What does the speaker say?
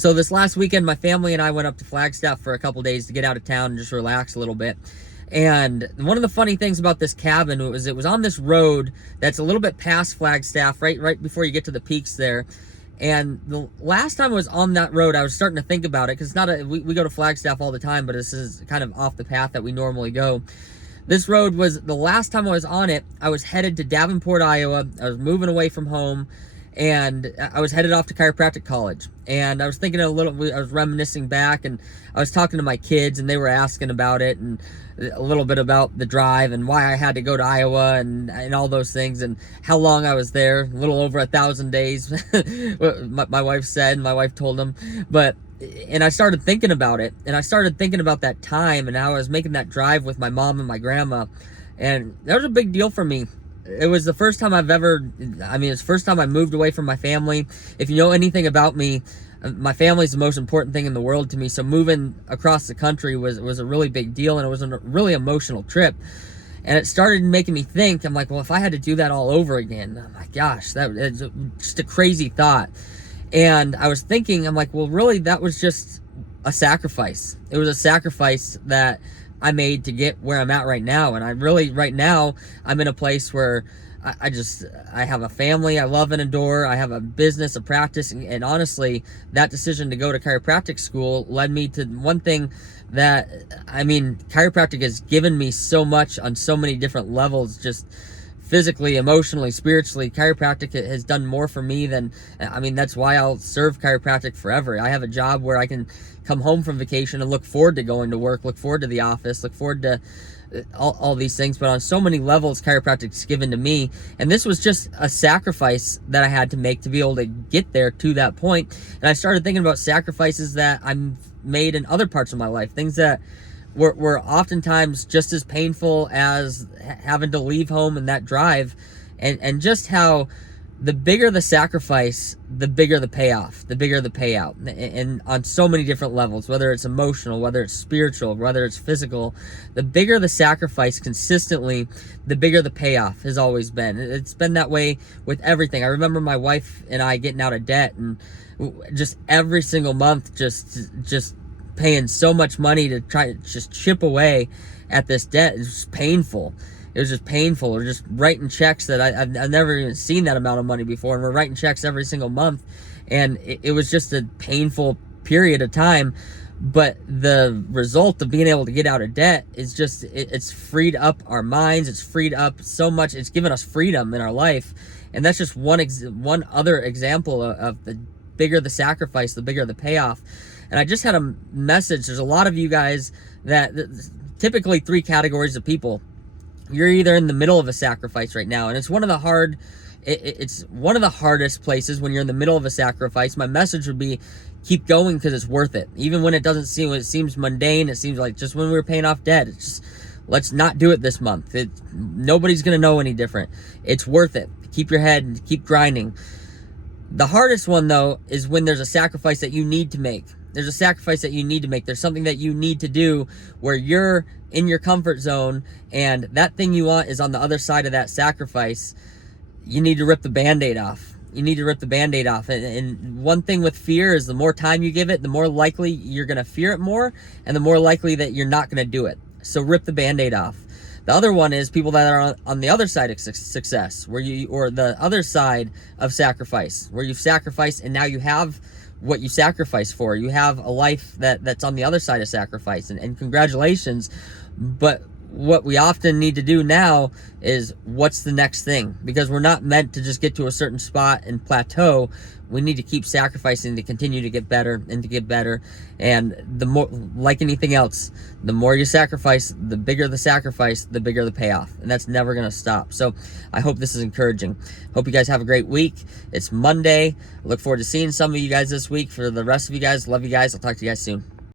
So this last weekend, my family and I went up to Flagstaff for a couple days to get out of town and just relax a little bit. And one of the funny things about this cabin was it was on this road that's a little bit past Flagstaff, right before you get to the peaks there. And the last time I was on that road, I was starting to think about it, because we go to Flagstaff all the time, but this is kind of off the path that we normally go. This road was, the last time I was on it, I was headed to Davenport, Iowa. I was moving away from home, and I was headed off to chiropractic college. And I was thinking I was reminiscing back, and I was talking to my kids, and they were asking about it, and a little bit about the drive, and why I had to go to Iowa, and all those things, and how long I was there. A little over 1,000 days, my wife said, and my wife told them. And I started thinking about it, and I started thinking about that time, and how I was making that drive with my mom and my grandma, and that was a big deal for me. It was the first time it's the first time I moved away from my family. If you know anything about me, my family is the most important thing in the world to me, so moving across the country was a really big deal, and it was a really emotional trip. And it started making me think, I'm like, well, if I had to do that all over again, oh my gosh, it's just a crazy thought. And I was thinking, I'm like, well, really, that was just a sacrifice. It was a sacrifice that I made to get where I'm at right now. And right now, I'm in a place where I have a family I love and adore. I have a business, a practice. And honestly, that decision to go to chiropractic school led me to one thing that, chiropractic has given me so much on so many different levels, just physically, emotionally, spiritually. Chiropractic has done more for me than, that's why I'll serve chiropractic forever. I have a job where I can come home from vacation and look forward to going to work, look forward to the office, look forward to all these things. But on so many levels, chiropractic's given to me. And this was just a sacrifice that I had to make to be able to get there to that point. And I started thinking about sacrifices that I'm made in other parts of my life, things that were oftentimes just as painful as having to leave home and that drive, and just how the bigger the sacrifice, the bigger the payoff, the bigger the payout, and on so many different levels, whether it's emotional, whether it's spiritual, whether it's physical, the bigger the sacrifice consistently, the bigger the payoff has always been. It's been that way with everything. I remember my wife and I getting out of debt, and just every single month, just paying so much money to try to just chip away at this debt. It was just painful. It was just painful. Or just writing checks that I've never even seen that amount of money before, and we're writing checks every single month, and it was just a painful period of time. But the result of being able to get out of debt is just, it's freed up our minds. It's freed up so much. It's given us freedom in our life, and that's just one other example of the bigger the sacrifice, the bigger the payoff. And I just had a message. There's a lot of you guys that, typically 3 categories of people. You're either in the middle of a sacrifice right now, and it's one of the hardest places when you're in the middle of a sacrifice. My message would be, keep going, because it's worth it. Even when it seems mundane, it seems like just when we were paying off debt, it's just, let's not do it this month. Nobody's going to know any different. It's worth it. Keep your head and keep grinding. The hardest one, though, is when there's a sacrifice that you need to make. There's a sacrifice that you need to make. There's something that you need to do where you're in your comfort zone, and that thing you want is on the other side of that sacrifice. You need to rip the Band-Aid off. You need to rip the Band-Aid off. And one thing with fear is the more time you give it, the more likely you're going to fear it more, and the more likely that you're not going to do it. So rip the Band-Aid off. The other one is people that are on the other side of success, or the other side of sacrifice, where you've sacrificed and now you have what you sacrificed for. You have a life that's on the other side of sacrifice, and congratulations. But what we often need to do now is, what's the next thing? Because we're not meant to just get to a certain spot and plateau. We need to keep sacrificing to continue to get better and to get better. And the more, like anything else, the more you sacrifice, the bigger the sacrifice, the bigger the payoff. And that's never going to stop. So I hope this is encouraging. Hope you guys have a great week. It's Monday. I look forward to seeing some of you guys this week. For the rest of you guys, love you guys. I'll talk to you guys soon.